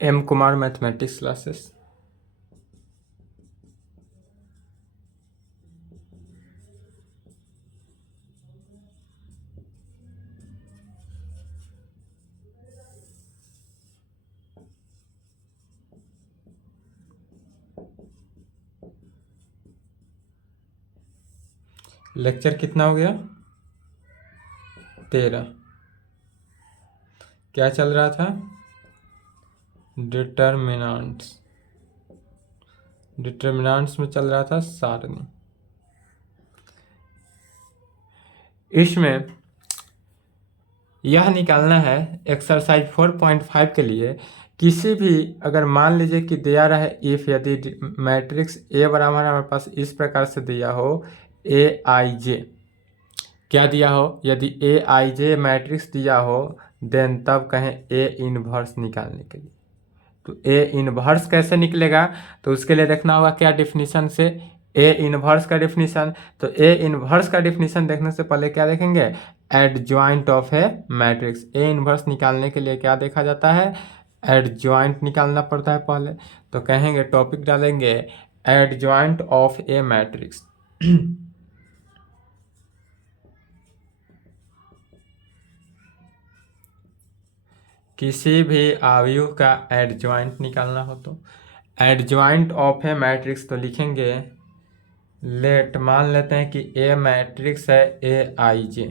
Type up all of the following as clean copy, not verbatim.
M Kumar mathematics classes. Lecture कितना हो गया? 13। क्या चल रहा था? डिटर्मिनेंट्स। डिटर्मिनेंट्स में चल रहा था सारणी। इसमें यह निकालना है एक्सरसाइज 4.5 के लिए, किसी भी अगर मान लीजिए कि दिया रहे इफ यदि मैट्रिक्स ए बराबर हमारे पास इस प्रकार से दिया हो ए आई जे, क्या दिया हो, यदि ए आई जे मैट्रिक्स दिया हो देन तब कहें ए इनवर्स निकालने के लिए। तो ए इनवर्स कैसे निकलेगा, तो उसके लिए देखना होगा क्या डिफिनीशन से ए इनवर्स का डिफिनीशन। तो ए इनवर्स का डिफिनीशन देखने से पहले क्या देखेंगे, adjoint of A matrix. A inverse निकालने के लिए क्या देखा जाता है, एडजॉइंट निकालना पड़ता है पहले। तो कहेंगे टॉपिक डालेंगे एडजॉइंट ऑफ ए मैट्रिक्स। किसी भी अवयव का एडजॉइंट निकालना हो तो एडजॉइंट ऑफ ए मैट्रिक्स तो लिखेंगे लेट, मान लेते हैं कि ए मैट्रिक्स है ए आई जे।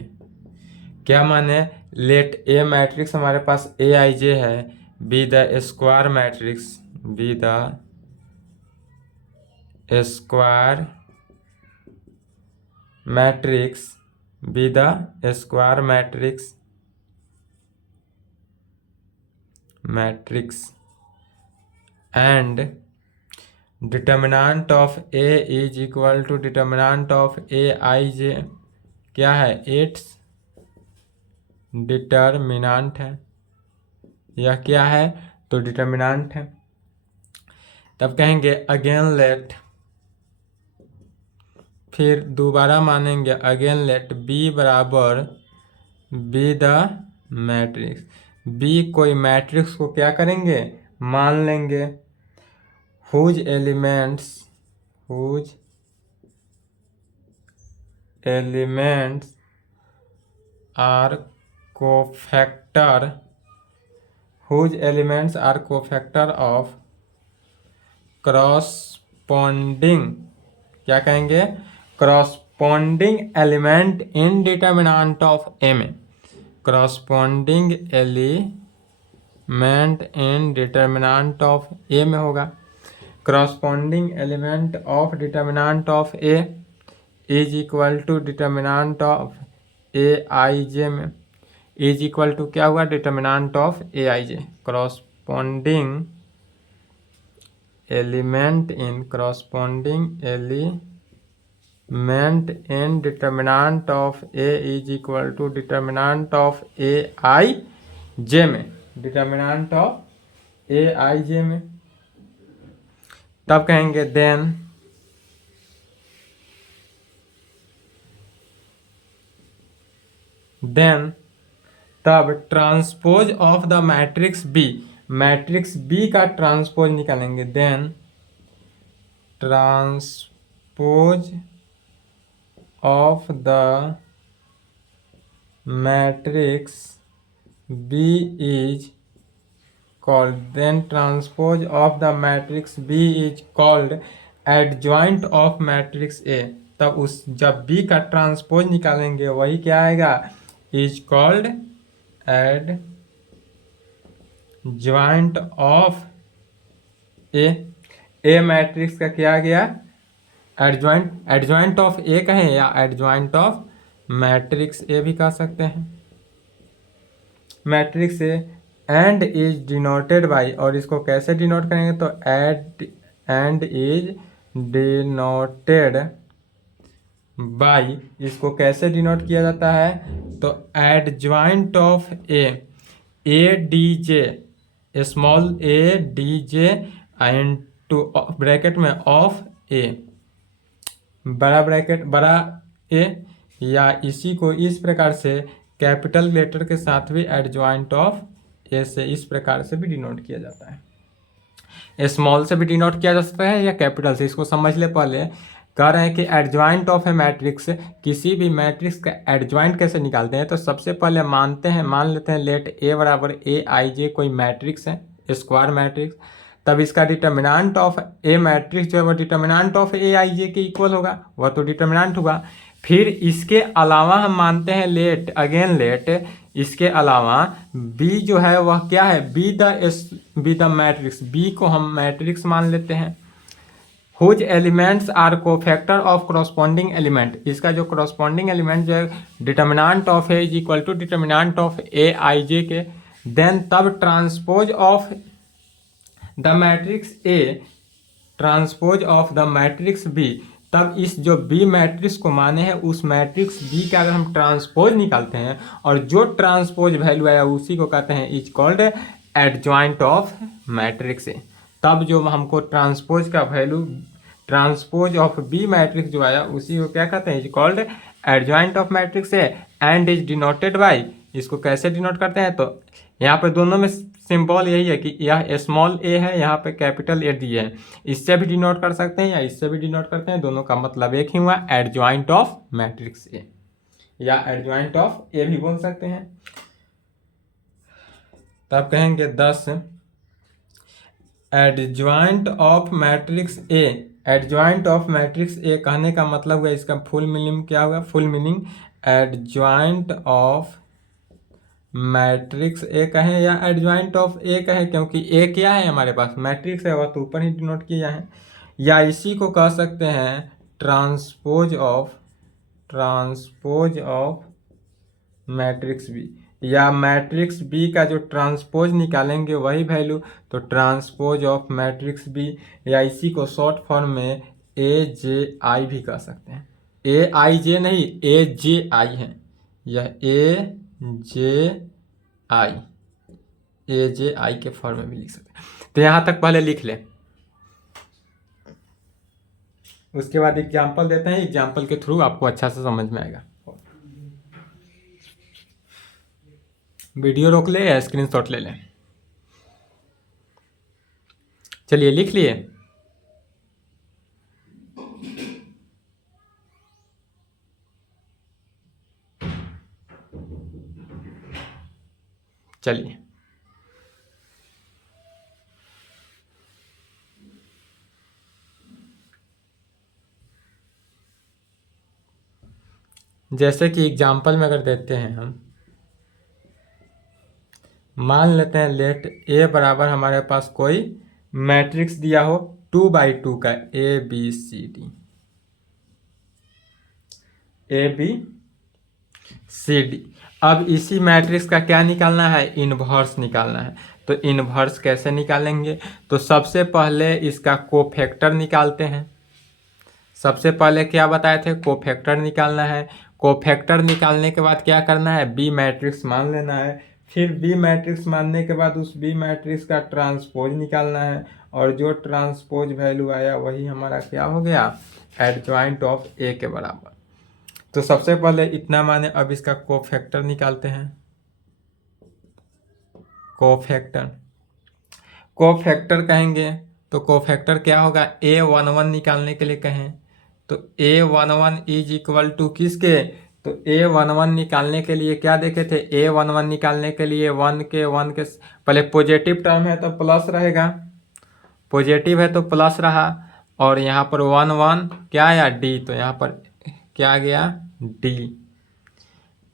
क्या माने, लेट ए मैट्रिक्स हमारे पास ए आई जे है, be the square matrix, be the square matrix, be the square matrix and determinant of A is equal to determinant of A I J. क्या है, its determinant है। यह क्या है, तो डिटर्मिनेंट है। तब कहेंगे अगेन लेट, फिर दोबारा मानेंगे अगेन लेट बी बराबर बी द मैट्रिक्स। बी कोई मैट्रिक्स को क्या करेंगे, मान लेंगे। Whose elements are cofactor, whose elements are cofactor of corresponding, क्या कहेंगे, corresponding element in determinant of A में। Corresponding element in determinant of A में होगा। Corresponding element of determinant of A is equal to determinant of A I J में, is equal to क्या हुआ, determinant of A I J. Corresponding element in determinant of A is equal to determinant of A I J में, determinant of A I J में। तब कहेंगे then तब transpose of the matrix B, matrix B का transpose निकालेंगे। Then transpose of the matrix B is called, then transpose of the matrix B is called adjoint of matrix A. तब उस जब B का ट्रांसपोज निकालेंगे वही क्या आएगा, is called adjoint of A. A matrix का क्या आ गया, एडजॉइंट ऑफ ए कहें या एडजॉइंट ऑफ मैट्रिक्स ए भी कह सकते हैं। Matrix A and is denoted by, और इसको कैसे डिनोट करेंगे, तो एंड इज डिनोटेड बाई, इसको कैसे डिनोट किया जाता है, तो adjoint of A D J, small A D J into bracket में ऑफ ए, बड़ा ब्रैकेट बड़ा ए, या इसी को इस प्रकार से कैपिटल लेटर के साथ भी एडजॉइंट ऑफ ए से इस प्रकार से भी डिनोट किया जाता है। स्मॉल से भी डिनोट किया जा सकता है या कैपिटल से, इसको समझ ले। पहले कह रहे हैं कि एडजॉइंट ऑफ ए मैट्रिक्स, किसी भी मैट्रिक्स का एडजॉइंट कैसे निकालते हैं। तो सबसे पहले मान लेते हैं लेट ए बराबर ए आई जे कोई मैट्रिक्स है, स्क्वायर मैट्रिक्स। तब इसका डिटर्मिनेंट ऑफ ए मैट्रिक्स जो है वो determinant of A I J के इक्वल होगा, वह तो डिटर्मिनेंट होगा। फिर इसके अलावा हम मानते हैं लेट इसके अलावा बी जो है वह क्या है, बी द मैट्रिक्स, बी को हम मैट्रिक्स मान लेते हैं। Whose elements are cofactor of corresponding element, इसका जो करस्पॉन्डिंग एलिमेंट जो है determinant of A is equal to determinant of A I J के। देन तब transpose of the matrix A transpose of the matrix B, तब इस जो B matrix को माने हैं उस मैट्रिक्स बी का अगर हम ट्रांसपोज निकालते हैं और जो ट्रांसपोज वैल्यू आया उसी को कहते हैं is called adjoint of matrix A. तब जो हमको ट्रांसपोज का value transpose of B matrix जो आया उसी को क्या कहते हैं, is called adjoint of matrix A and is denoted by, इसको कैसे डिनोट करते हैं। तो यहाँ पे दोनों में सिंबल यही है कि यह स्मॉल ए है, यहाँ पे कैपिटल ए दिए है, इससे भी डिनोट कर सकते हैं या इससे भी डिनोट करते हैं, दोनों का मतलब एक ही हुआ, एडजॉइंट ऑफ मैट्रिक्स ए या एडजॉइंट ऑफ ए भी बोल सकते हैं। तब कहेंगे 10 adjoint of matrix A. Adjoint of matrix ए कहने का मतलब हुआ, इसका फुल मीनिंग क्या होगा, full meaning adjoint of matrix ए कहें या एडजॉइंट ऑफ ए कहें, क्योंकि ए क्या है हमारे पास, मैट्रिक्स है, वह तो ऊपर ही डिनोट किया है। या इसी को कह सकते हैं ट्रांसपोज ऑफ मैट्रिक्स बी, या मैट्रिक्स बी का जो ट्रांसपोज निकालेंगे वही वैल्यू, तो ट्रांसपोज ऑफ मैट्रिक्स बी, या इसी को शॉर्ट फॉर्म में ए जे आई भी कह सकते हैं। ए आई जे नहीं, ए जे आई है, यह ए जे आई के फॉर्म में भी लिख सकते हैं। तो यहाँ तक पहले लिख ले, उसके बाद एग्जाम्पल देते हैं, एग्जाम्पल के थ्रू आपको अच्छा से समझ में आएगा। वीडियो रोक ले या स्क्रीनशॉट ले लें। चलिए लिख लिए। चलिए जैसे कि एग्जाम्पल में अगर देते हैं हम, मान लेते हैं लेट ए बराबर हमारे पास कोई मैट्रिक्स दिया हो 2x2 का, ए बी सी डी। अब इसी मैट्रिक्स का क्या निकालना है, इन्वर्स निकालना है। तो इन्वर्स कैसे निकालेंगे, तो सबसे पहले इसका कोफैक्टर निकालते हैं। सबसे पहले क्या बताए थे, कोफैक्टर निकालना है। कोफैक्टर निकालने के बाद क्या करना है, बी मैट्रिक्स मान लेना है। फिर बी मैट्रिक्स मानने के बाद उस बी मैट्रिक्स का ट्रांसपोज निकालना है, और जो ट्रांसपोज वैल्यू आया वही हमारा क्या हो गया, एडजॉइंट ऑफ ए के बराबर। तो सबसे पहले इतना माने, अब इसका कोफैक्टर निकालते हैं। कोफैक्टर कहेंगे तो कोफैक्टर क्या होगा, A11 निकालने के लिए कहें तो A11 इज इक्वल टू किसके, तो A11 निकालने के लिए क्या देखे थे, A11 निकालने के लिए 1 के पहले पॉजिटिव टर्म है तो प्लस रहेगा, पॉजिटिव है तो प्लस रहा, और यहाँ पर 1 क्या आया डी, तो यहाँ पर क्या आ गया डी।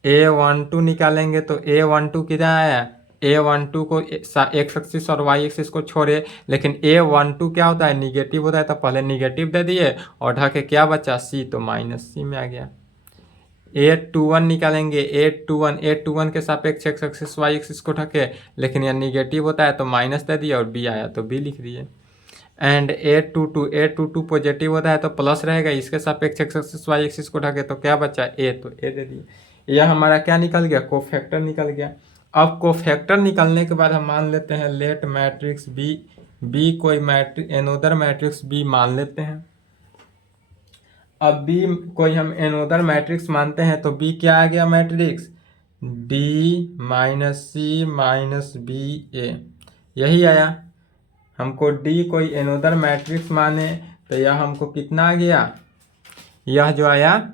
A12 निकालेंगे तो A12 कितना आया, A12 को एक्स एक्सिस और वाई एक्सिस को छोड़े, लेकिन A12 क्या होता है, निगेटिव होता है, तो पहले निगेटिव दे दिए और ढके क्या बचा सी, तो -C में आ गया। A21 निकालेंगे, A21 के सापेक्ष एक्स एक्सिस वाई एक्सिस को ढके, लेकिन यह निगेटिव होता है तो माइनस दे दिया और बी आया तो बी लिख दिए। एंड A22 पॉजिटिव होता है तो प्लस रहेगा, इसके सापेक्ष एक्स एक्सिस वाई एक्सिस को ढके तो क्या बचा ए, तो ए दे दिए। यह हमारा क्या निकल गया, कोफैक्टर निकल गया। अब कोफैक्टर निकलने के बाद हम मान लेते हैं लेट मैट्रिक्स बी कोई मैट्रिक्स एनोदर मैट्रिक्स बी मान लेते हैं। अब बी कोई हम एनोदर मैट्रिक्स मानते हैं तो बी क्या आ गया matrix, D - C - B A, यही आया हमको डी कोई अनदर मैट्रिक्स माने तो यह हमको कितना आ गया, यह जो आया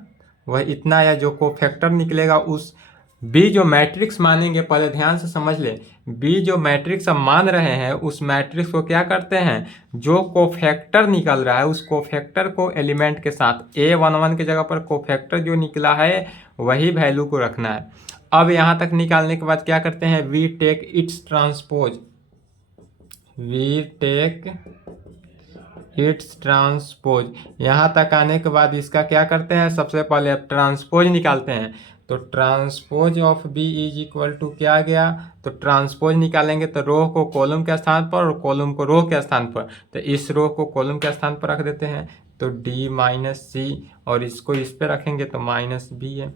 वह इतना आया। जो कोफैक्टर निकलेगा उस बी जो मैट्रिक्स मानेंगे, पहले ध्यान से समझ ले, बी जो मैट्रिक्स हम मान रहे हैं उस मैट्रिक्स को क्या करते हैं, जो कोफैक्टर निकल रहा है उस कोफैक्टर को एलिमेंट के साथ A11 की जगह पर कोफैक्टर जो निकला है वही वैल्यू को रखना है। अब यहाँ तक निकालने के बाद क्या करते हैं, we take its transpose, we take its transpose. यहाँ तक आने के बाद इसका क्या करते हैं, सबसे पहले अब ट्रांसपोज निकालते हैं। तो transpose of B is equal to क्या आ गया, तो ट्रांसपोज निकालेंगे तो रो को कॉलम के स्थान पर और कॉलम को रो के स्थान पर, तो इस रो को कॉलम के स्थान पर रख देते हैं तो डी माइनस सी, और इसको इस पे रखेंगे तो माइनस बी है।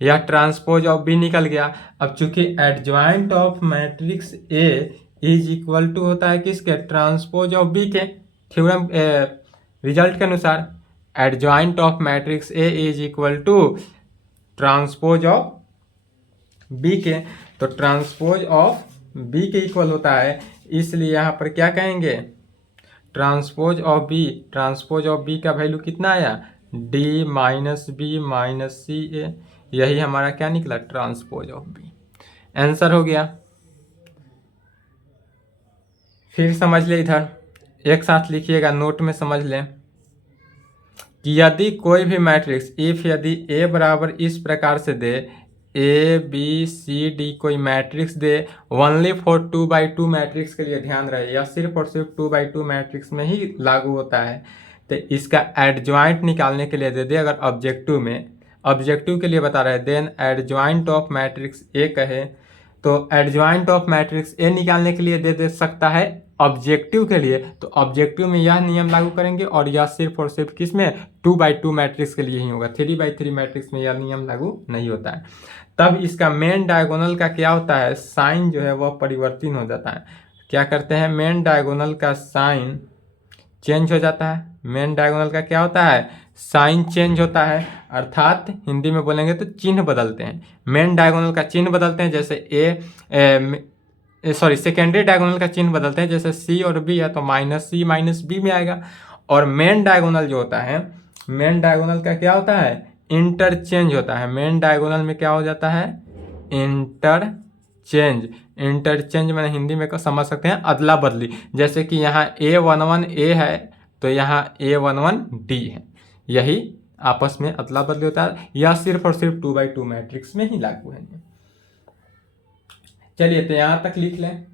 यह ट्रांसपोज ऑफ बी निकल गया। अब चूंकि adjoint of matrix A is equal to होता है किसके, ट्रांसपोज ऑफ बी के, थ्योरम रिजल्ट के अनुसार adjoint of matrix A is equal to transpose of B के, तो ट्रांसपोज ऑफ बी के इक्वल होता है, इसलिए यहाँ पर क्या कहेंगे, transpose of B, transpose of B का वैल्यू कितना आया, D minus B minus C A, यही हमारा क्या निकला, ट्रांसपोज ऑफ बी। आंसर हो गया। फिर समझ ले, इधर एक साथ लिखिएगा, नोट में समझ लें कि यदि कोई भी मैट्रिक्स इफ यदि ए बराबर इस प्रकार से दे, ए बी सी डी कोई matrix they, only for 2x2 matrix के लिए ध्यान रहे, या सिर्फ और सिर्फ 2x2 मैट्रिक्स में ही लागू होता है, तो इसका एडजॉइंट निकालने के लिए दे दे, अगर ऑब्जेक्टिव में, ऑब्जेक्टिव के लिए बता रहे हैं, then adjoint of matrix A कहे तो एडजॉइंट ऑफ मैट्रिक्स ए निकालने के लिए दे सकता है ऑब्जेक्टिव के लिए, तो ऑब्जेक्टिव में यह नियम लागू करेंगे, और यह सिर्फ और सिर्फ किस में, 2x2 मैट्रिक्स के लिए ही होगा, 3x3 मैट्रिक्स में यह नियम लागू नहीं होता है। तब इसका मेन डायगोनल का क्या होता है, साइन जो है वह परिवर्तन हो जाता है। क्या करते हैं, मेन डायगोनल का साइन चेंज हो जाता है, मेन डायगोनल का क्या होता है, साइन चेंज होता है, अर्थात हिंदी में बोलेंगे तो चिन्ह बदलते हैं, मेन डायगोनल का चिन्ह बदलते हैं, जैसे सेकेंडरी डायगोनल का चिन्ह बदलते हैं, जैसे सी और बी है तो माइनस सी माइनस बी में आएगा, और मेन डायगोनल जो होता है, मेन डायगोनल का क्या होता है, इंटरचेंज होता है, मेन डायगोनल में क्या हो जाता है, इंटरचेंज, इंटरचेंज मैंने हिंदी में समझ सकते हैं अदला बदली, जैसे कि यहाँ A11 A है तो यहाँ A11 D है, यही आपस में अदला बदली होता है, यह सिर्फ और सिर्फ 2x2 मैट्रिक्स में ही लागू है। चलिए तो यहाँ तक लिख लें।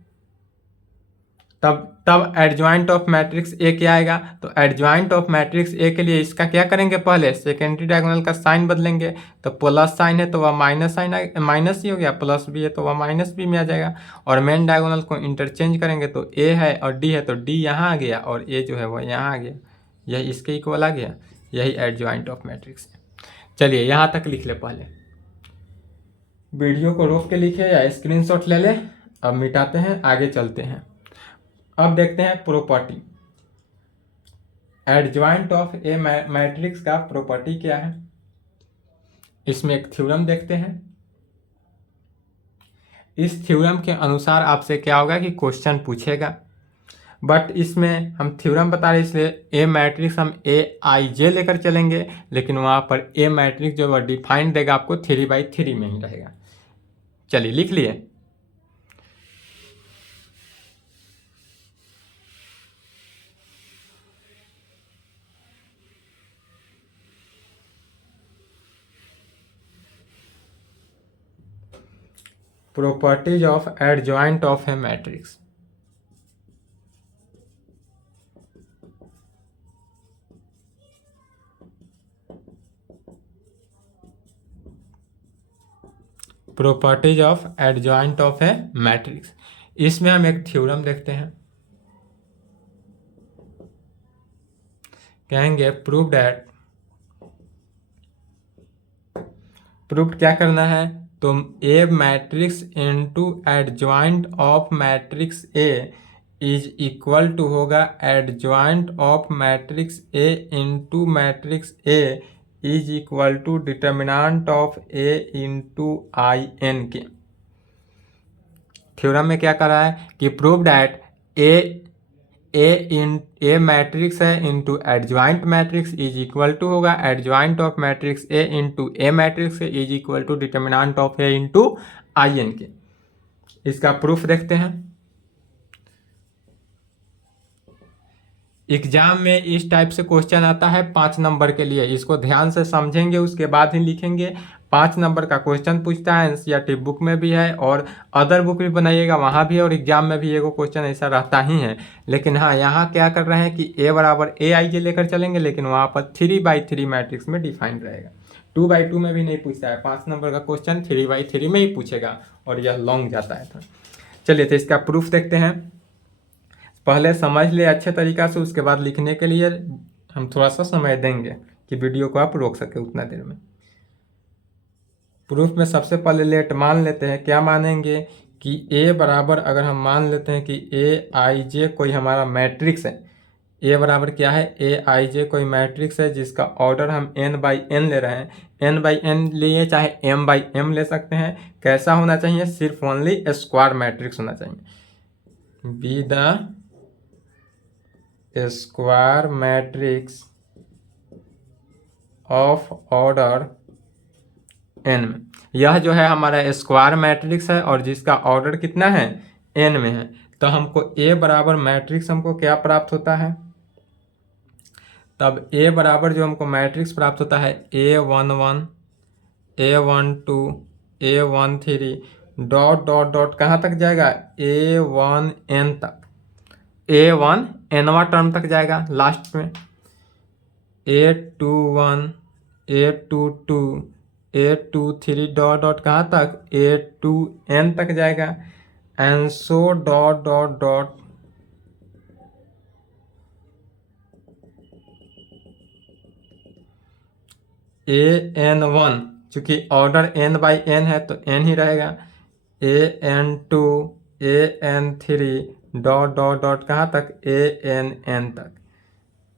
तब एडजॉइंट ऑफ मैट्रिक्स ए क्या आएगा, तो एडजॉइंट ऑफ मैट्रिक्स ए के लिए इसका क्या करेंगे, पहले सेकेंडरी डायगोनल का साइन बदलेंगे, तो प्लस साइन है तो वह माइनस साइन माइनस ही हो गया, प्लस बी है तो वह माइनस बी में आ जाएगा, और मेन डायगोनल को इंटरचेंज करेंगे तो ए है और डी है तो डी यहाँ आ गया और ए जो है वह यहाँ आ गया, यही इसके इक्वल आ गया, यही एडजॉइंट ऑफ मैट्रिक्स है। चलिए यहाँ तक लिख ले, पहले वीडियो को रोक के लिखे या स्क्रीनशॉट ले ले, अब मिटाते हैं, आगे चलते हैं। अब देखते हैं property, adjoint of A matrix का प्रॉपर्टी क्या है, इसमें एक थ्योरम देखते हैं। इस थ्योरम के अनुसार आपसे क्या होगा कि क्वेश्चन पूछेगा, बट इसमें हम थ्योरम बता रहे इसलिए ए मैट्रिक्स हम A-I-J लेकर चलेंगे, लेकिन वहाँ पर ए मैट्रिक्स जो वह डिफाइंड देगा आपको 3x3 में ही रहेगा। चलिए लिख लिए, properties of adjoint of a matrix। Properties of adjoint of A matrix, इसमें हम एक थ्योरम देखते हैं, कहेंगे प्रूव दैट, प्रूफ क्या करना है, तो A matrix into adjoint of matrix A is equal to होगा adjoint of matrix A into matrix A is equal to determinant of A into I N के। थ्योरम में क्या करा है कि प्रूव दैट ए मैट्रिक्स है into adjoint matrix is equal to होगा adjoint of matrix A into A matrix is equal to determinant of A into I N के। इसका प्रूफ देखते हैं। एग्जाम में इस टाइप से क्वेश्चन आता है 5 नंबर के लिए, इसको ध्यान से समझेंगे उसके बाद ही लिखेंगे। 5 नंबर का क्वेश्चन पूछता है, एनसीईआरटी बुक में भी है और अदर बुक भी बनाइएगा वहाँ भी, और एग्जाम में भी एगो क्वेश्चन ऐसा रहता ही है। लेकिन हाँ, यहाँ क्या कर रहे हैं कि ए बराबर ए आई जे लेकर चलेंगे, लेकिन वहाँ पर 3/3 मैट्रिक्स में डिफाइंड रहेगा। 2/2 में भी नहीं पूछता है, 5 नंबर का क्वेश्चन 3/3 में ही पूछेगा और यह लॉन्ग जाता है। तो चलिए तो इसका प्रूफ देखते हैं। पहले समझ ले अच्छे तरीक़ा से, उसके बाद लिखने के लिए हम थोड़ा सा समय देंगे कि वीडियो को आप रोक सके उतना देर में। प्रूफ में सबसे पहले लेट मान लेते हैं। क्या मानेंगे कि ए बराबर, अगर हम मान लेते हैं कि ए आई जे कोई हमारा मैट्रिक्स है। ए बराबर क्या है, ए आई जे कोई मैट्रिक्स है जिसका ऑर्डर हम n/n ले रहे हैं। n/n लिए चाहे m/m ले सकते हैं। कैसा होना चाहिए, सिर्फ ओनली स्क्वायर मैट्रिक्स होना चाहिए। B the square matrix of order n में। यह जो है हमारा स्क्वायर मैट्रिक्स है और जिसका ऑर्डर कितना है, n में है। तो हमको a बराबर मैट्रिक्स हमको क्या प्राप्त होता है, तब a बराबर जो हमको मैट्रिक्स प्राप्त होता है A11 A12 A13 dot dot dot कहाँ तक जाएगा, A1n तक, A1nवां टर्म तक जाएगा लास्ट में। A21 A22 A23 dot dot कहाँ तक, A2n तक जाएगा। And so dot dot dot AN1, चूंकि ऑर्डर n/n है तो n ही रहेगा। AN2 AN3 dot dot dot कहाँ तक, ANn तक।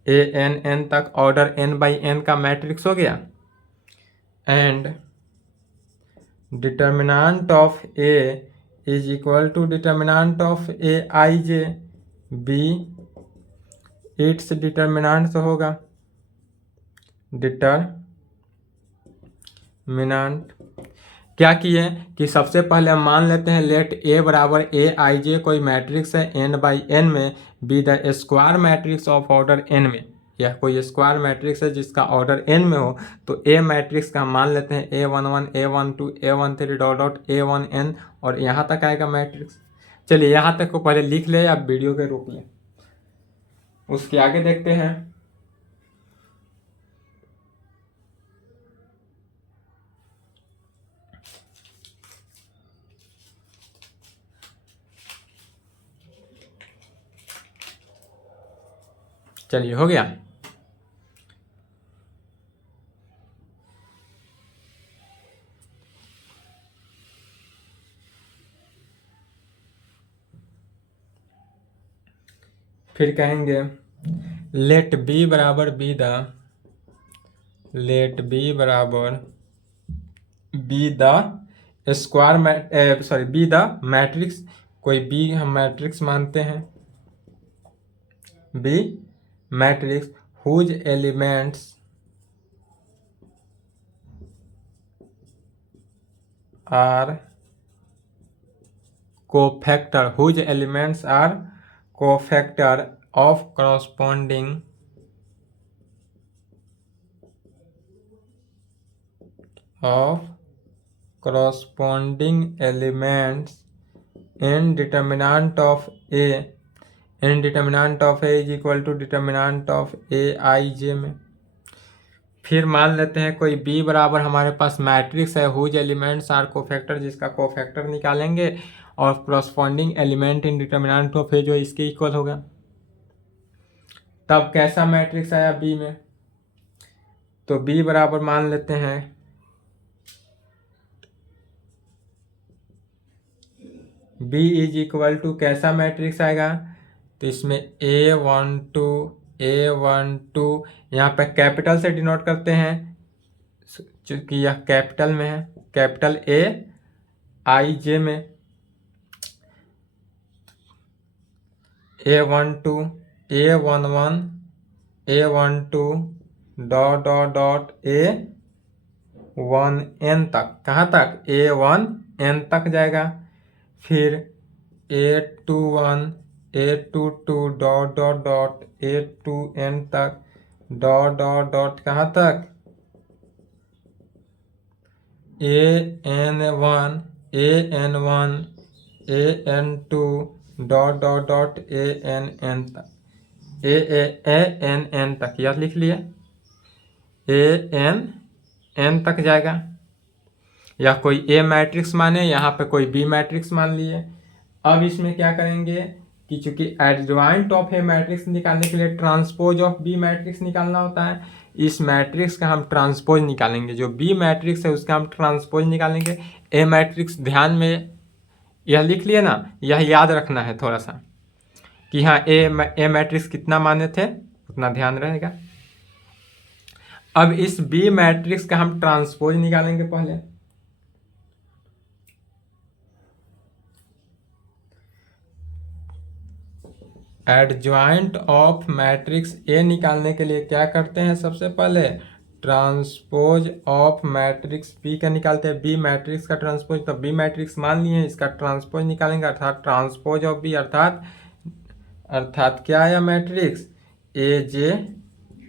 ANn तक ऑर्डर n/n का मैट्रिक्स हो गया। And determinant of A is equal to determinant of A I J B, it's determinant होगा डिटर्मिनेंट। क्या किए कि सबसे पहले हम मान लेते हैं लेट ए बराबर ए आई जे कोई मैट्रिक्स है n/n में, B the square matrix of order n में। यह कोई स्क्वायर मैट्रिक्स है जिसका ऑर्डर n में हो, तो ए मैट्रिक्स का हम मान लेते हैं A11 A12 A13 dot dot A1n, और यहाँ तक आएगा मैट्रिक्स। चलिए यहाँ तक को पहले लिख ले, आप वीडियो के रोक लें, उसके आगे देखते हैं। चलिए हो गया। फिर कहेंगे लेट बी बराबर B the square B the matrix, कोई बी हम मैट्रिक्स मानते हैं, B matrix whose elements are cofactor, whose elements are cofactor of corresponding elements in determinant of A, in determinant of A is equal to determinant of A I J में। फिर मान लेते हैं कोई B बराबर हमारे पास मैट्रिक्स है whose elements are cofactor, जिसका कोफैक्टर निकालेंगे और corresponding element in determinant of A जो इसके इक्वल होगा। तब कैसा मैट्रिक्स आया B में, तो B बराबर मान लेते हैं B इज इक्वल टू कैसा मैट्रिक्स आएगा, तो इसमें A12 यहाँ पे कैपिटल से डिनोट करते हैं चूंकि यह कैपिटल में है, कैपिटल A I J में। A12 A11 A12 dot dot dot A1N तक, कहाँ तक? A1N तक जाएगा। फिर A21 A22 dot dot dot A2N तक, डॉट डॉट डॉट कहाँ तक? AN1 AN1 AN2 dot dot dot ANN तक, ANN तक, यह लिख लिए। ANN तक जाएगा। या कोई A मैट्रिक्स माने, यहाँ पे कोई B मैट्रिक्स मान लिए। अब इसमें क्या करेंगे कि चूंकि एडजॉइंट ऑफ ए मैट्रिक्स निकालने के लिए ट्रांसपोज ऑफ बी मैट्रिक्स निकालना होता है, इस मैट्रिक्स का हम ट्रांसपोज निकालेंगे। जो बी मैट्रिक्स है उसका हम ट्रांसपोज निकालेंगे। ए मैट्रिक्स ध्यान में यह लिख लिए ना, यह याद रखना है थोड़ा सा कि हाँ ए मैट्रिक्स कितना माने थे, उतना ध्यान रहेगा। अब इस बी मैट्रिक्स का हम ट्रांसपोज निकालेंगे पहले। एडजॉइंट ऑफ मैट्रिक्स ए निकालने के लिए क्या करते हैं? सबसे पहले ट्रांसपोज ऑफ मैट्रिक्स बी का निकालते हैं। बी मैट्रिक्स का ट्रांसपोज, तो बी मैट्रिक्स मान लिए, इसका ट्रांसपोज निकालेंगे, अर्थात ट्रांसपोज ऑफ बी, अर्थात क्या आया? मैट्रिक्स ए जे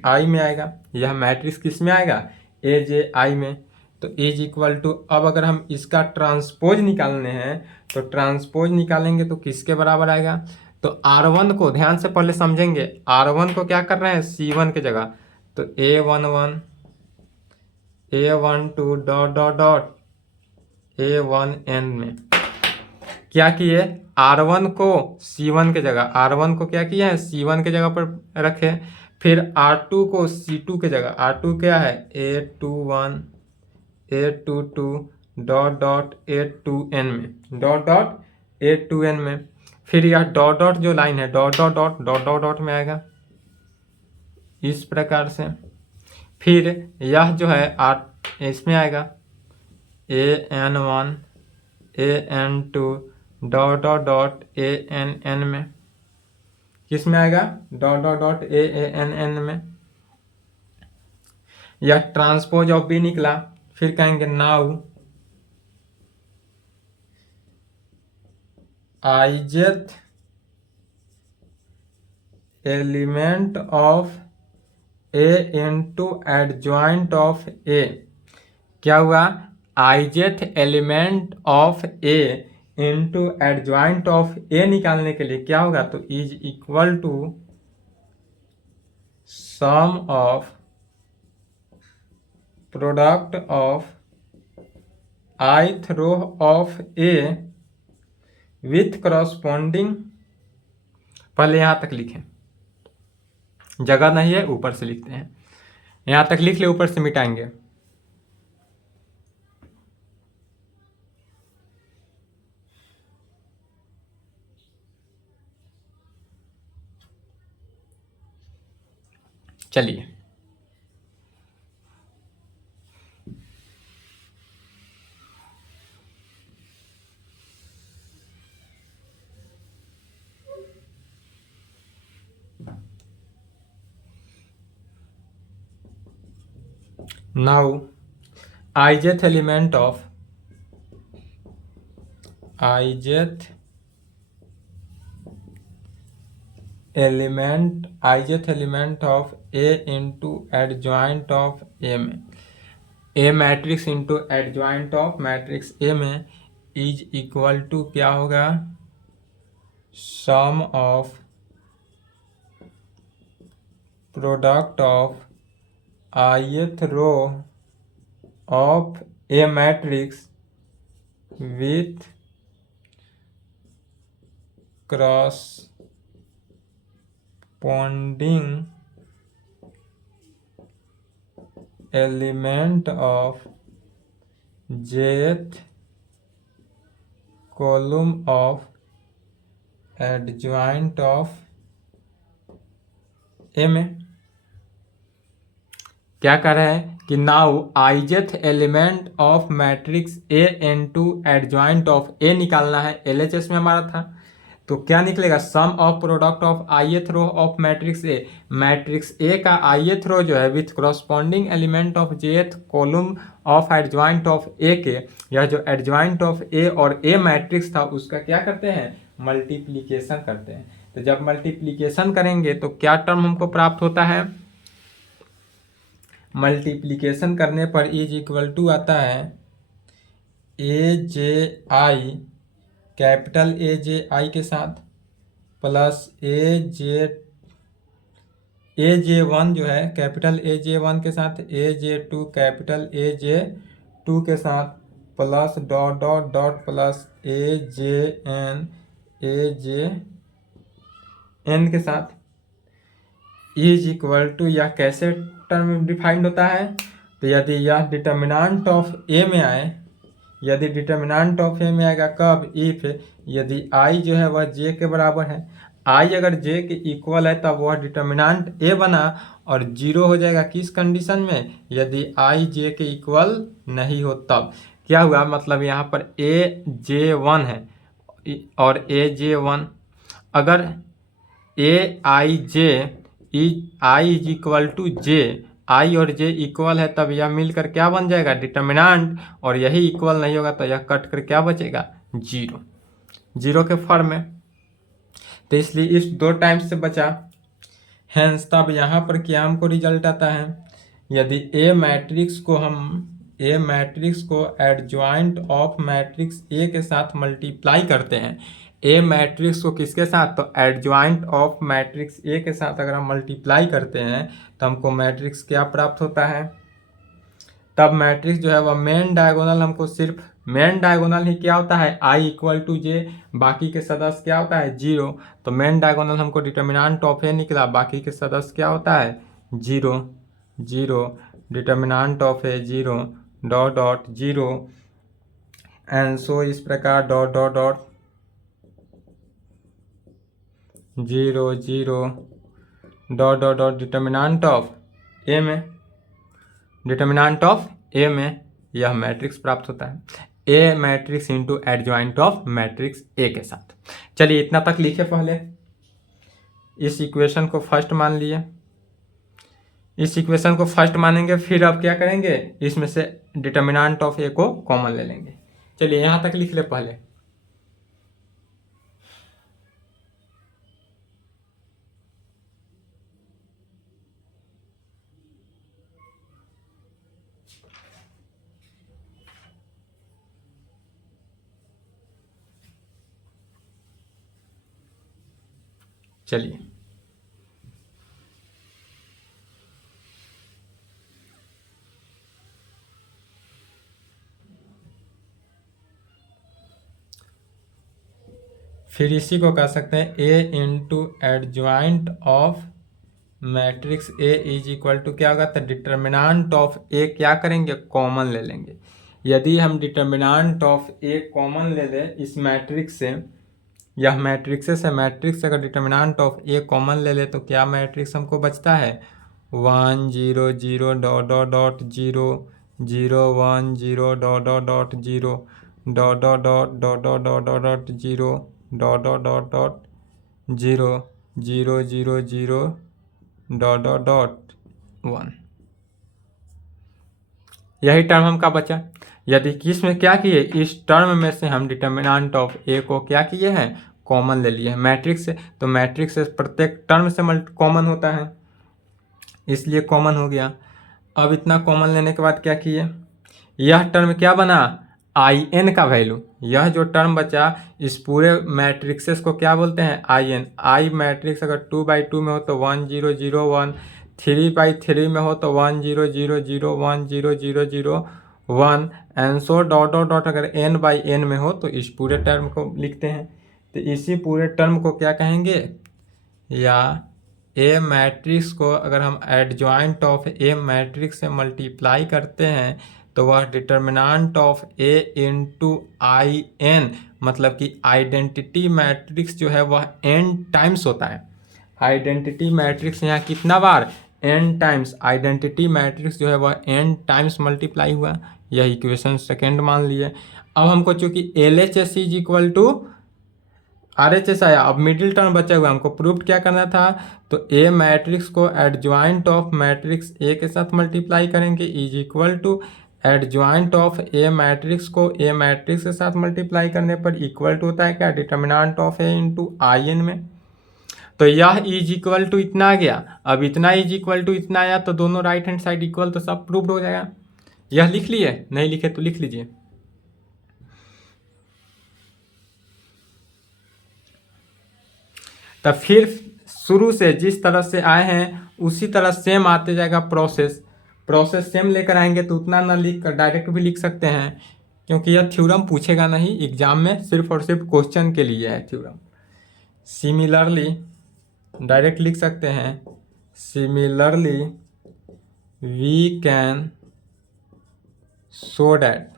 आई में आएगा। यह मैट्रिक्स किस में आएगा? ए जे आई में। तो इज इक्वल टू, अब अगर हम इसका ट्रांसपोज निकालने हैं तो ट्रांसपोज निकालेंगे तो किसके बराबर आएगा? तो R1 को ध्यान से पहले समझेंगे। R1 को क्या कर रहे हैं? C1 की जगह, तो A11 A12 dot dot dot A1N में क्या किए? R1 को C1 की जगह, R1 को क्या किया है? C1 की जगह पर रखे। फिर R2 को C2 की जगह, R2 क्या है? A21 A22 dot dot A2N में, डॉट डॉट A2N में। फिर यह डॉट डॉट जो लाइन है, dot dot dot dot dot dot में आएगा इस प्रकार से। फिर यह जो है इसमें आएगा AN1 AN2 dot dot dot ANN में, किस में आएगा? डॉट डॉट डॉट ANN में। यह ट्रांसपोज ऑफ बी निकला। फिर कहेंगे now ijth element of A into adjoint of A। क्या हुआ? ijth element of A into adjoint of A निकालने के लिए क्या होगा? तो is equal to sum of product of ith row of A with corresponding, पहले यहां तक लिखें, जगह नहीं है ऊपर से लिखते हैं। यहां तक लिख ले, ऊपर से मिटाएंगे। चलिए now ijth element of A into adjoint of A में, A matrix into adjoint of matrix A में इज इक्वल टू क्या होगा? Sum of product of ith row of A matrix with corresponding element of jth column of adjoint of A में। क्या कर रहे हैं कि now ijth element of matrix A into adjoint of A निकालना है। LHS में हमारा था, तो क्या निकलेगा, sum of product of ith row of matrix A, matrix A का ith रो जो है with corresponding element of jth column of adjoint of A के, यह जो एडजॉइंट ऑफ ए और ए मैट्रिक्स था उसका क्या करते हैं, मल्टीप्लीकेशन करते हैं। तो जब मल्टीप्लीकेशन करेंगे तो क्या टर्म हमको प्राप्त होता है, मल्टीप्लीकेशन करने पर इज इक्वल टू आता है ए जे आई, कैपिटल ए जे आई के साथ प्लस ए जे वन जो है कैपिटल ए जे वन के साथ, A J two capital A J two के साथ plus dot dot dot plus A J N के साथ इज इक्वल टू, यह कैसे टर्म डिफाइंड होता है, तो यदि यह डिटर्मिनेंट ऑफ ए में आए, यदि डिटर्मिनेंट ऑफ ए में आएगा कब, इफ यदि आई जो है वह जे के बराबर है, आई अगर जे के इक्वल है तब वह डिटर्मिनेंट ए बना, और जीरो हो जाएगा किस कंडीशन में, यदि आई जे के इक्वल नहीं हो तब। क्या हुआ, मतलब यहाँ पर ए जे वन है और ए जे वन, अगर ए I J I is equal to जे, आई और जे इक्वल है तब यह मिलकर क्या बन जाएगा, डिटर्मिनेंट, और यही इक्वल नहीं होगा तो यह कट कर क्या बचेगा, जीरो, जीरो के फॉर्म में। तो इसलिए इस दो टाइम्स से बचा, हेंस तब यहाँ पर क्या हमको रिजल्ट आता है, यदि ए मैट्रिक्स को एडजॉइंट ऑफ मैट्रिक्स ए के साथ मल्टीप्लाई करते हैं, ए मैट्रिक्स को किसके साथ, तो एडजॉइंट ऑफ मैट्रिक्स ए के साथ अगर हम मल्टीप्लाई करते हैं तो हमको मैट्रिक्स क्या प्राप्त होता है, तब मैट्रिक्स जो है वह मेन डायगोनल, हमको सिर्फ मेन डायगोनल ही क्या होता है, आई इक्वल टू जे, बाकी के सदस्य क्या होता है, जीरो। तो मेन डायगोनल हमको डिटर्मिनेंट ऑफ ए निकला, बाकी के सदस्य क्या होता है, zero, zero, determinant of A zero, dot dot zero, and so इस प्रकार dot dot dot zero zero dot dot dot determinant of A में, डिटर्मिनेंट ऑफ ए में यह मैट्रिक्स प्राप्त होता है, A matrix into adjoint of matrix A के साथ। चलिए इतना तक लिखे, पहले इस इक्वेशन को फर्स्ट मान लिए, इस इक्वेशन को फर्स्ट मानेंगे, फिर अब क्या करेंगे, इसमें से डिटर्मिनेंट ऑफ ए को कॉमन ले लेंगे। चलिए यहाँ तक लिख ले पहले, चलिए फिर इसी को कह सकते हैं A into adjoint of matrix A is equal to क्या होगा, तो डिटर्मिनेंट ऑफ ए क्या करेंगे, कॉमन ले लेंगे। यदि हम डिटर्मिनेंट ऑफ ए कॉमन ले लें इस मैट्रिक्स से, यह मैट्रिक्स से मैट्रिक्स अगर डिटर्मिनेंट ऑफ ए कॉमन ले ले तो क्या मैट्रिक्स हमको बचता है, 1 0 0 dot dot dot 0 0 1 0 dot dot dot 0 dot dot dot dot dot dot dot dot 0 dot dot dot dot 0 0 0 0 dot dot dot 1। यही टर्म हमका बचा। यदि किस में क्या किए, इस टर्म में से हम डिटर्मिनेंट ऑफ ए को क्या किए हैं, कॉमन ले लिए हैं मैट्रिक्स से, तो मैट्रिक्स से प्रत्येक टर्म से कॉमन होता है, इसलिए कॉमन हो गया। अब इतना कॉमन लेने के बाद क्या किए, यह टर्म क्या बना, आई एन का वैल्यू, यह जो टर्म बचा इस पूरे मैट्रिक्सेस को क्या बोलते हैं, आई एन। आई मैट्रिक्स अगर 2/2 में हो तो 1 0 0 1, 3/3 में हो तो 1 0 0 0 1 0 0 0 1, and so dot dot dot अगर n/n में हो तो इस पूरे टर्म को लिखते हैं। तो इसी पूरे टर्म को क्या कहेंगे, या ए मैट्रिक्स को अगर हम एडजॉइंट ऑफ ए मैट्रिक्स से मल्टीप्लाई करते हैं तो वह determinant of A into I n, मतलब कि आइडेंटिटी मैट्रिक्स जो है वह n टाइम्स होता है। आइडेंटिटी मैट्रिक्स यहाँ कितना बार, n टाइम्स, आइडेंटिटी मैट्रिक्स जो है वह n टाइम्स मल्टीप्लाई हुआ, यह इक्वेशन सेकेंड मान लिए। अब हमको चूंकि L H S is equal to RHS आया। अब मिडिल टर्म बचा हुआ, हमको प्रूव क्या करना था, तो ए मैट्रिक्स को एडजॉइंट ऑफ मैट्रिक्स ए के साथ मल्टीप्लाई करेंगे is equal to adjoint of A matrix को ए मैट्रिक्स के साथ मल्टीप्लाई करने पर इक्वल टू होता है क्या, determinant of A into I n में। तो यह इज इक्वल टू इतना आ गया। अब इतना इज इक्वल टू इतना आया तो दोनों राइट हैंड साइड इक्वल, तो सब प्रूव्ड हो जाएगा। यह लिख लिए, नहीं लिखे तो लिख लीजिए। तब फिर शुरू से जिस तरह से आए हैं उसी तरह सेम आते जाएगा प्रोसेस सेम लेकर आएंगे तो उतना ना लिख कर डायरेक्ट भी लिख सकते हैं, क्योंकि यह थ्योरम पूछेगा नहीं एग्जाम में, सिर्फ और सिर्फ क्वेश्चन के लिए है थ्योरम। सिमिलरली डायरेक्ट लिख सकते हैं, similarly we can show that,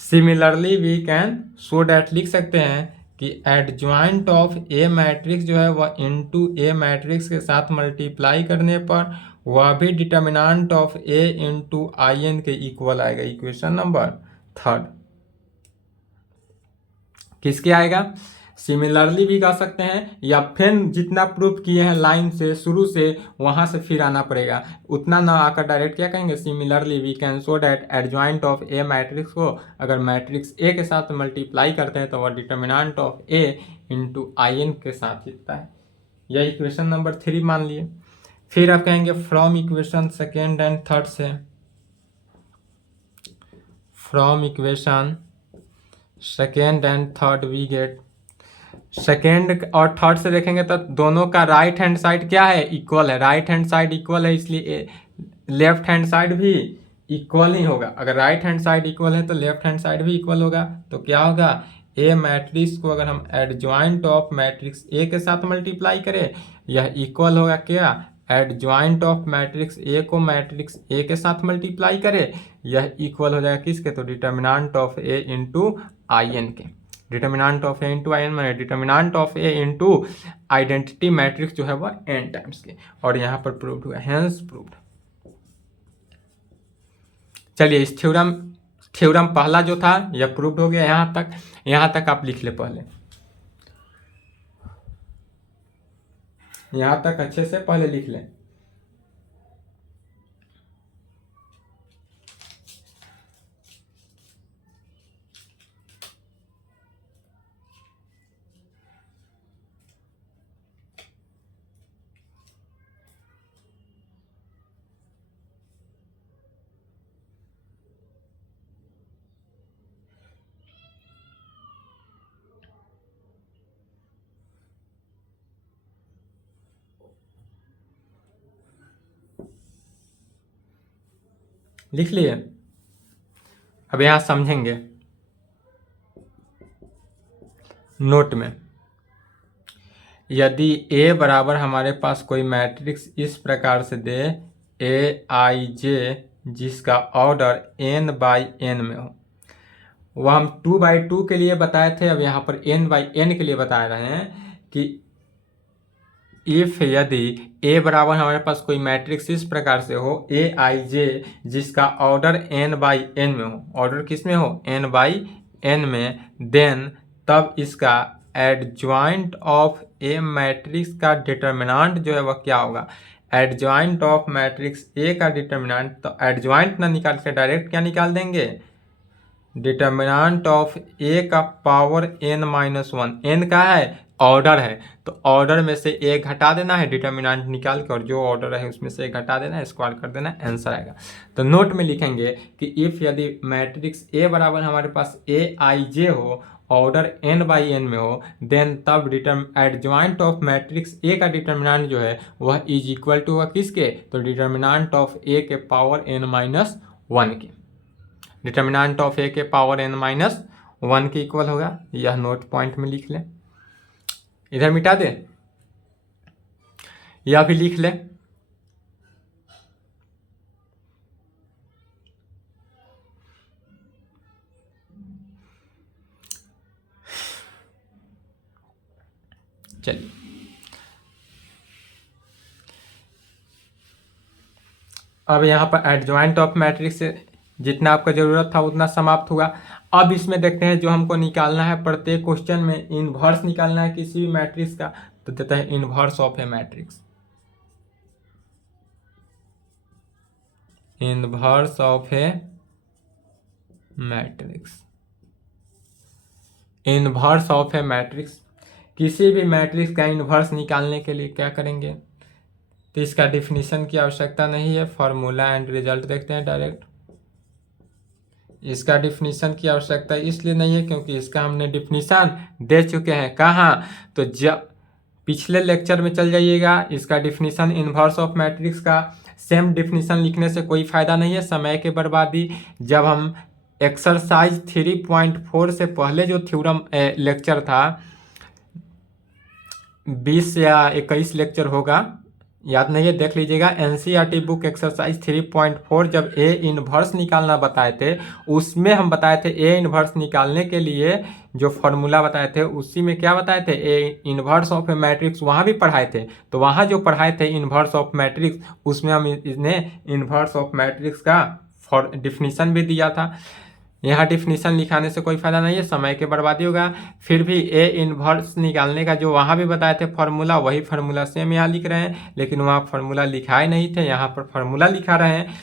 similarly we can show that लिख सकते हैं कि एडजॉइंट ऑफ ए मैट्रिक्स जो है वह इनटू ए मैट्रिक्स के साथ मल्टीप्लाई करने पर वह भी determinant of A into I N के इक्वल आएगा। इक्वेशन नंबर 3 किसके आएगा, सिमिलरली भी कह सकते हैं, या फिर जितना प्रूफ किए हैं लाइन से शुरू से वहां से फिर आना पड़ेगा, उतना ना आकर डायरेक्ट क्या कहेंगे, similarly we can show that adjoint of A matrix को अगर मैट्रिक्स ए के साथ मल्टीप्लाई करते हैं तो वह determinant of A into I N के साथ लिखता है। यह इक्वेशन नंबर 3 मान लिए। फिर आप कहेंगे from equation second and third से, from equation second and third we get, second और थर्ड से देखेंगे तो दोनों का राइट हैंड साइड क्या है, इक्वल है। राइट हैंड साइड इक्वल है इसलिए लेफ्ट हैंड साइड भी इक्वल ही होगा। अगर राइट हैंड साइड इक्वल है तो लेफ्ट हैंड साइड भी इक्वल होगा। तो क्या होगा, ए मैट्रिक्स को अगर हम एडजॉइंट ऑफ मैट्रिक्स ए के साथ मल्टीप्लाई करें यह इक्वल होगा क्या, एडजॉइंट ऑफ मैट्रिक्स ए को मैट्रिक्स ए के साथ मल्टीप्लाई करे यह इक्वल हो जाएगा किसके, तो determinant of A into I N के। Determinant of A into I N मैंने determinant of A into identity matrix जो है वह एन टाइम्स के, और यहाँ पर प्रूव्ड हुआ, हेंस प्रूव्ड। चलिए इस थ्योरम पहला जो था यह प्रूव्ड हो गया। यहाँ तक आप लिख ले, पहले यहाँ तक अच्छे से पहले लिख लें। लिख लिए, अब यहाँ समझेंगे। नोट में यदि ए बराबर हमारे पास कोई मैट्रिक्स इस प्रकार से दे ए आई जे जिसका ऑर्डर n बाई n में हो, वह हम 2/2 के लिए बताए थे, अब यहाँ पर n/n के लिए बता रहे हैं कि इफ यदि a बराबर हमारे पास कोई मैट्रिक्स इस प्रकार से हो ए आई जे जिसका ऑर्डर n/n में हो, ऑर्डर किस में हो, n/n में, देन तब इसका एडजॉइंट ऑफ ए मैट्रिक्स का डिटर्मिनेंट जो है वह क्या होगा, एडजॉइंट ऑफ मैट्रिक्स ए का डिटर्मिनेंट, तो एडजॉइंट ना निकाल के डायरेक्ट क्या निकाल देंगे, डिटर्मिनेंट ऑफ ए का पावर n-1। n का है, ऑर्डर है, तो ऑर्डर में से ए घटा देना है डिटर्मिनेंट निकाल के, और जो ऑर्डर है उसमें से घटा देना है, स्क्वायर कर देना है, आंसर आएगा। तो नोट में लिखेंगे कि इफ यदि मैट्रिक्स ए बराबर हमारे पास ए आई जे हो, ऑर्डर n/n में हो, देन तब एडजॉइंट ऑफ मैट्रिक्स ए का डिटर्मिनेंट जो है वह इज इक्वल टू हुआ किसके, तो डिटर्मिनेंट ऑफ ए के पावर n-1 के, डिटर्मिनेंट ऑफ ए के पावर n-1 के इक्वल होगा। यह नोट पॉइंट में लिख ले, इधर मिटा दे, यह भी लिख ले। चलिए अब यहाँ पर एडजॉइंट ऑफ मैट्रिक्स जितना आपका ज़रूरत था उतना समाप्त हुआ। अब इसमें देखते हैं जो हमको निकालना है, प्रत्येक क्वेश्चन में इन्वर्स निकालना है किसी भी मैट्रिक्स का, तो देता है inverse of A matrix. Inverse of A matrix, inverse of A matrix, किसी भी मैट्रिक्स का इन्वर्स निकालने के लिए क्या करेंगे, तो इसका डिफिनीशन की आवश्यकता नहीं है, फॉर्मूला एंड रिजल्ट देखते हैं डायरेक्ट। इसका डिफिनीशन की आवश्यकता इसलिए नहीं है क्योंकि इसका हमने डिफिनीशन दे चुके हैं। कहाँ, तो जब पिछले लेक्चर में चल जाइएगा, इसका डिफिनीशन इन्वर्स ऑफ मैट्रिक्स का सेम डिफिनीशन लिखने से कोई फ़ायदा नहीं है, समय के बर्बादी। जब हम एक्सरसाइज 3.4 से पहले जो थ्योरम लेक्चर था, 20 या 21 लेक्चर होगा, याद नहीं है, देख लीजिएगा। एनसीईआरटी बुक एक्सरसाइज 3.4 जब ए इन्वर्स निकालना बताए थे, उसमें हम बताए थे ए इन्वर्स निकालने के लिए जो फॉर्मूला बताए थे उसी में क्या बताए थे, A inverse of A matrix, वहाँ भी पढ़ाए थे। तो वहाँ जो पढ़ाए थे इन्वर्स ऑफ मैट्रिक्स, उसमें हम इसने इन्वर्स ऑफ मैट्रिक्स का डिफिनीशन भी दिया था। यहाँ डिफिनीशन लिखाने से कोई फ़ायदा नहीं है, समय के बर्बादी होगा। फिर भी ए इन्वर्स निकालने का जो वहाँ भी बताए थे फार्मूला, वही फार्मूला सेम यहाँ लिख रहे हैं, लेकिन वहाँ फार्मूला लिखाए नहीं थे, यहाँ पर फार्मूला लिखा रहे हैं।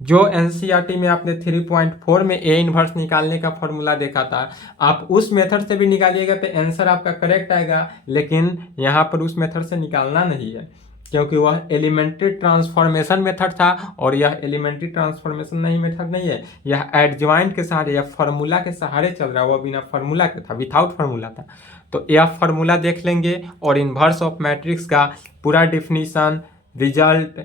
जो एनसीईआरटी में आपने 3.4 में ए इन्वर्स निकालने का फार्मूला देखा था, आप उस मेथड से भी निकालिएगा तो आंसर आपका करेक्ट आएगा, लेकिन यहाँ पर उस मेथड से निकालना नहीं है क्योंकि वह एलिमेंट्री ट्रांसफॉर्मेशन मेथड था, और यह एलिमेंट्री ट्रांसफॉर्मेशन नहीं मेथड नहीं है, यह एडजॉइंट के सहारे या फार्मूला के सहारे चल रहा है, वह बिना फार्मूला के था, विथआउट फार्मूला था। तो यह फार्मूला देख लेंगे और इन्वर्स ऑफ मैट्रिक्स का पूरा डिफिनीशन, रिजल्ट,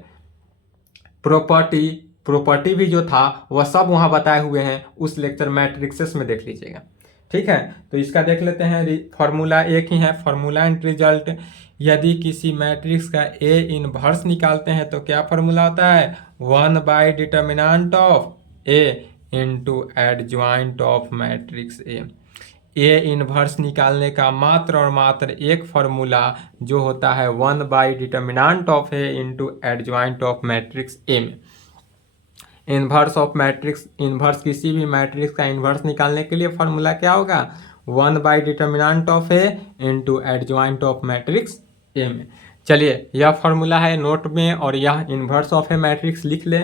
प्रॉपर्टी भी जो था वह सब वहाँ बताए हुए हैं, उस लेक्चर मैट्रिक्सेस में देख लीजिएगा। ठीक है, तो इसका देख लेते हैं। फार्मूला एक ही है, फार्मूला एंड रिजल्ट। यदि किसी मैट्रिक्स का ए इन्वर्स निकालते हैं तो क्या फार्मूला होता है, one by determinant of A into adjoint of matrix A. A inverse निकालने का मात्र और मात्र एक फार्मूला जो होता है one by determinant of A into adjoint of matrix A में। इन्वर्स ऑफ मैट्रिक्स, इन्वर्स किसी भी मैट्रिक्स का इन्वर्स निकालने के लिए फार्मूला क्या होगा, one by determinant of A into adjoint of matrix A में। चलिए, यह फार्मूला है नोट में, और यह इन्वर्स ऑफ ए मैट्रिक्स लिख ले।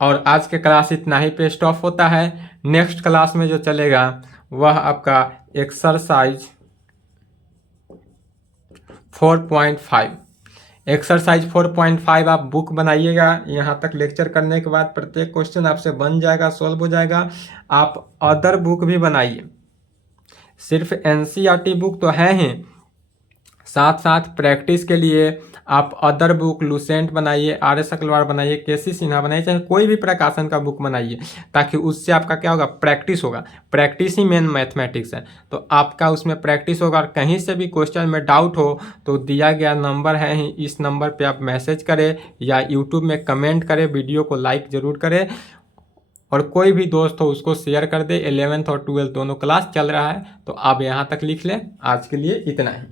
और आज के क्लास इतना ही पे स्टॉप होता है। नेक्स्ट क्लास में जो चलेगा वह आपका एक्सरसाइज 4.5। एक्सरसाइज 4.5 आप बुक बनाइएगा। यहाँ तक लेक्चर करने के बाद प्रत्येक क्वेश्चन आपसे बन जाएगा, सॉल्व हो जाएगा। आप अदर बुक भी बनाइए, सिर्फ एनसीईआरटी बुक तो है ही, साथ साथ प्रैक्टिस के लिए आप अदर बुक लुसेंट बनाइए, आर.एस. अग्रवाल बनाइए, के.सी. सिन्हा बनाइए, चाहे कोई भी प्रकाशन का बुक बनाइए, ताकि उससे आपका क्या होगा, प्रैक्टिस होगा। प्रैक्टिस ही मेन मैथमेटिक्स है, तो आपका उसमें प्रैक्टिस होगा। और कहीं से भी क्वेश्चन में डाउट हो तो दिया गया नंबर है ही, इस नंबर पे आप मैसेज करें या यूट्यूब में कमेंट करें, वीडियो को लाइक ज़रूर करें, और कोई भी दोस्त हो उसको शेयर कर दे। 11th और 12th दोनों क्लास चल रहा है, तो आप यहाँ तक लिख लें। आज के लिए इतना ही।